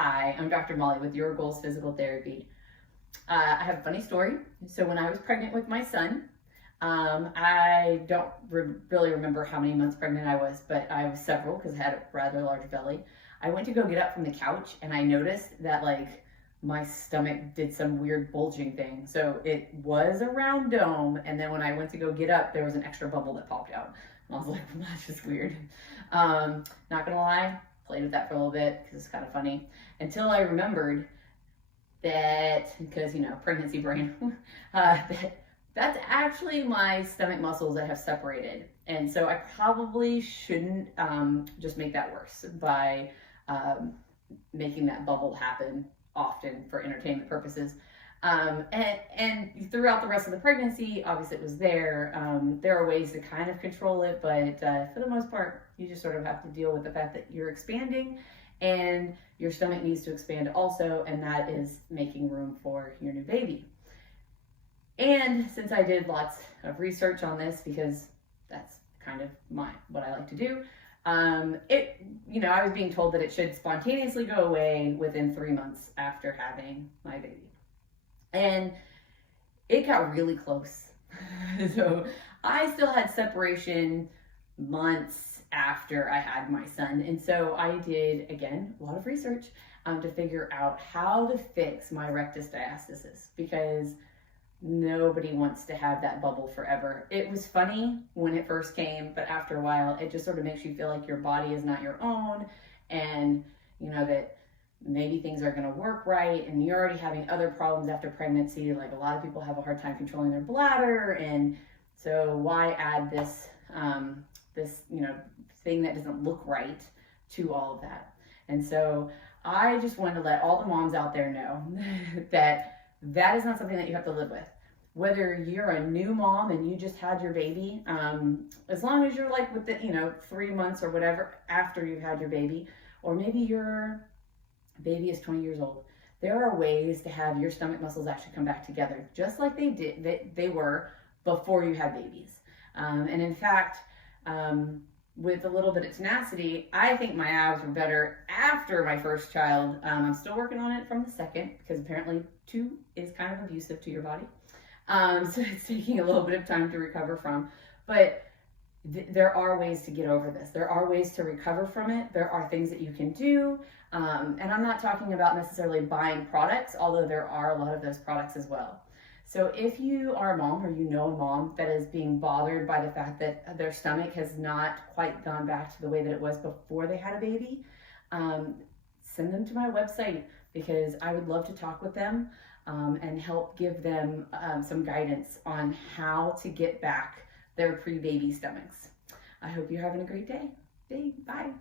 Hi, I'm Dr. Molly with Your Goals Physical Therapy. I have a funny story. So when I was pregnant with my son, I don't really remember how many months pregnant I was, but I was several because I had a rather large belly. I went to go get up from the couch and I noticed that my stomach did some weird bulging thing. So it was a round dome, and then when I went to go get up, there was an extra bubble that popped out. And I was like, well, that's just weird. Not gonna lie, played with that for a little bit because it's kind of funny until I remembered that, because pregnancy brain, that's actually my stomach muscles that have separated, and so I probably shouldn't just make that worse by making that bubble happen often for entertainment purposes. And throughout the rest of the pregnancy, obviously it was there. There are ways to kind of control it, but for the most part, you just sort of have to deal with the fact that you're expanding and your stomach needs to expand also, and that is making room for your new baby. And since I did lots of research on this, because that's kind of what I like to do, I was being told that it should spontaneously go away within 3 months after having my baby. And it got really close. So I still had separation months after I had my son. And so I did, again, a lot of research to figure out how to fix my rectus diastasis, because nobody wants to have that bubble forever. It was funny when it first came, but after a while, it just sort of makes you feel like your body is not your own, and that maybe things are going to work right, and you're already having other problems after pregnancy. Like, a lot of people have a hard time controlling their bladder, and so why add this thing that doesn't look right to all of that? And so I just wanted to let all the moms out there know that is not something that you have to live with. Whether you're a new mom and you just had your baby, as long as you're with the 3 months or whatever after you've had your baby, or maybe your baby is 20 years old, there are ways to have your stomach muscles actually come back together, just like they were before you had babies. And in fact, with a little bit of tenacity, I think my abs were better after my first child. I'm still working on it from the second, because apparently 2 is kind of abusive to your body. So it's taking a little bit of time to recover from. But there are ways to get over this. There are ways to recover from it. There are things that you can do. And I'm not talking about necessarily buying products, although there are a lot of those products as well. So if you are a mom, or a mom that is being bothered by the fact that their stomach has not quite gone back to the way that it was before they had a baby, send them to my website, because I would love to talk with them and help give them some guidance on how to get back their pre-baby stomachs. I hope you're having a great day. Bye.